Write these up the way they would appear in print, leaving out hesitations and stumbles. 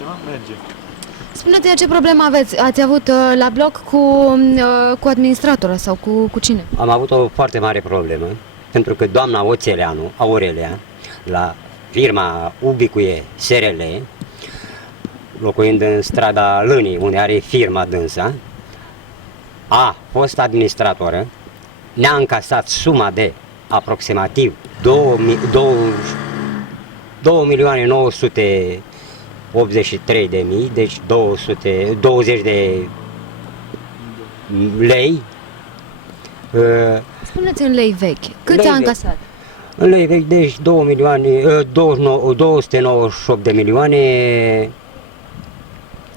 mașina, merge. Spuneți-ne ce problemă ați avut la bloc cu administratora sau cu cine? Am avut o foarte mare problemă, pentru că doamna Oțeleanu, Aurelia, la firma Ubicuie SRL, locuind în strada Lânii, unde are firma dânsa, a fost administratoră, ne-a încasat suma de aproximativ 2.983.000, deci 220 de lei. Spuneți în lei vechi, cât a încasat? În lei vechi, deci 298 de milioane,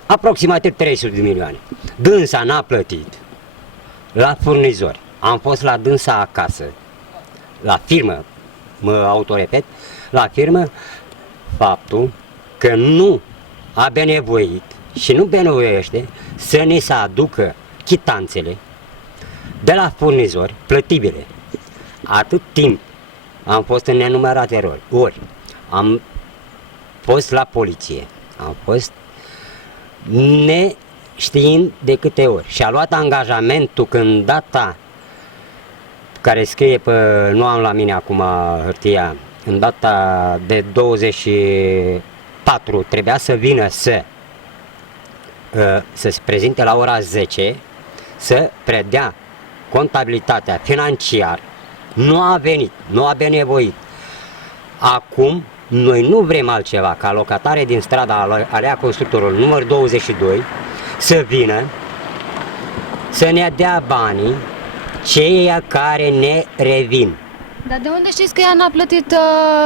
aproximativ 300 de milioane. Dânsa n-a plătit la furnizori. Am fost la dânsa acasă, la firmă, mă autorepet, la firmă, faptul că nu a benevoit și nu benevoiește să ne se aducă chitanțele de la furnizori plătibile. Atât timp am fost în nenumărate ori, am fost la poliție, am fost neștiind de câte ori și a luat angajamentul când data care scrie pe, nu am la mine acum hârtia, în data de 24 trebuia să vină să se prezinte la ora 10, să predea contabilitatea financiar. Nu a venit, nu a benevoit. Acum noi nu vrem altceva ca locatare din strada Alea Constructorului numărul 22 să vină să ne dea banii ceia care ne revin. Dar de unde știți că ea n-a plătit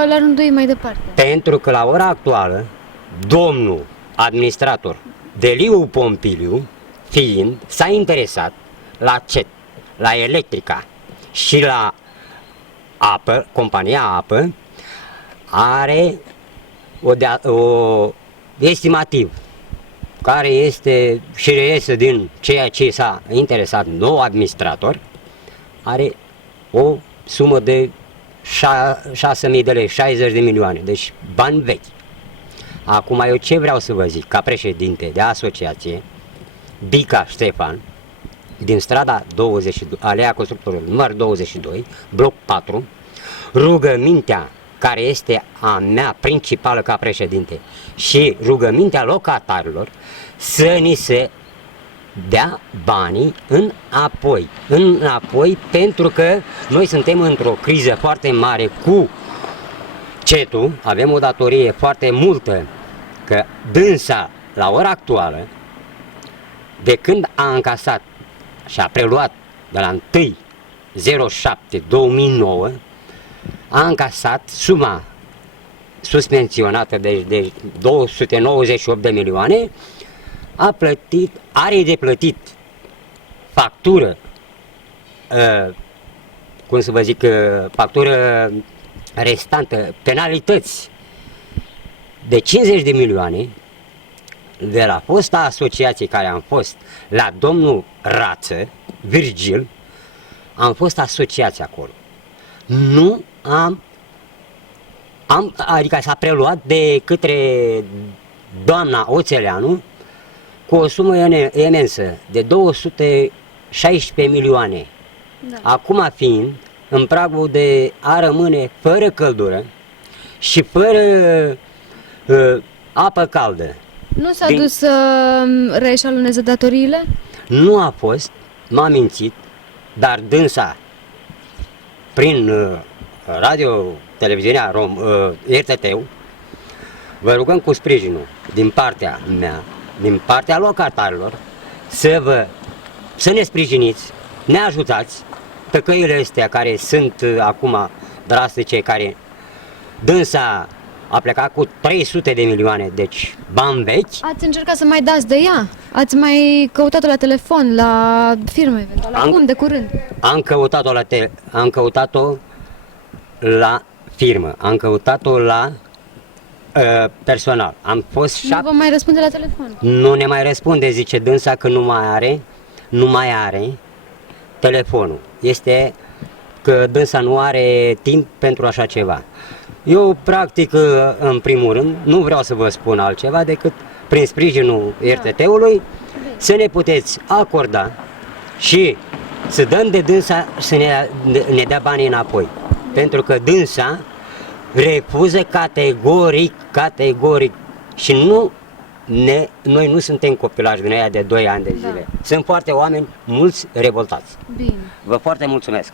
la rândul ei mai departe? Pentru că la ora actuală, domnul administrator Deliu Pompiliu, fiind, s-a interesat la CET, la Electrica și la apă, compania apă, are o estimativ care este și reiese din ceea ce s-a interesat nou administrator, are o sumă de 6.000 de lei, 60 de milioane, deci bani vechi. Acum eu ce vreau să vă zic, ca președinte de asociație, Bica Ștefan, din strada 22, Alea Constructorului număr 22, bloc 4, rugămintea care este a mea principală ca președinte și rugămintea locatarilor să ni se dea banii înapoi, pentru că noi suntem într-o criză foarte mare cu CET-ul, avem o datorie foarte multă, că dânsa la ora actuală, de când a încasat și a preluat de la 1/07/2009, a încasat suma suspensionată de 298 de milioane, a plătit, are de plătit factură, cum să vă zic, factură restantă, penalități de 50 de milioane de la fosta asociație care am fost la domnul Rață, Virgil, am fost asociați acolo. Nu adică s-a preluat de către doamna Oțeleanu cu o sumă imensă de 216 milioane. Da. Acum fiind în pragul de a rămâne fără căldură și fără apă caldă. Nu s-a dus să reeșaloneze datoriile? Nu a fost, m-a mințit, dar dânsa, prin radio, televiziunea RTT-ul, vă rugăm cu sprijinul din partea mea, din partea locatarilor, să ne sprijiniți, ne ajutați pe căile astea care sunt acum drastice, care dânsa a plecat cu 300 de milioane, deci bani vechi. Ați încercat să mai dați de ea? Ați mai căutat-o la telefon, la firme, acum, de curând? Am căutat-o la firmă, am căutat-o la personal. Am fost nu vă mai răspunde la telefon? Nu ne mai răspunde, zice dânsa că nu mai are telefonul. Este că dânsa nu are timp pentru așa ceva. Eu, practic, în primul rând, nu vreau să vă spun altceva decât prin sprijinul RTT-ului, să ne puteți acorda și să dăm de dânsa să ne dea banii înapoi. Pentru că dânsa refuză categoric și noi nu suntem copilași din aia de 2 ani de zile. Sunt foarte mulți revoltați. Bine. Vă foarte mulțumesc!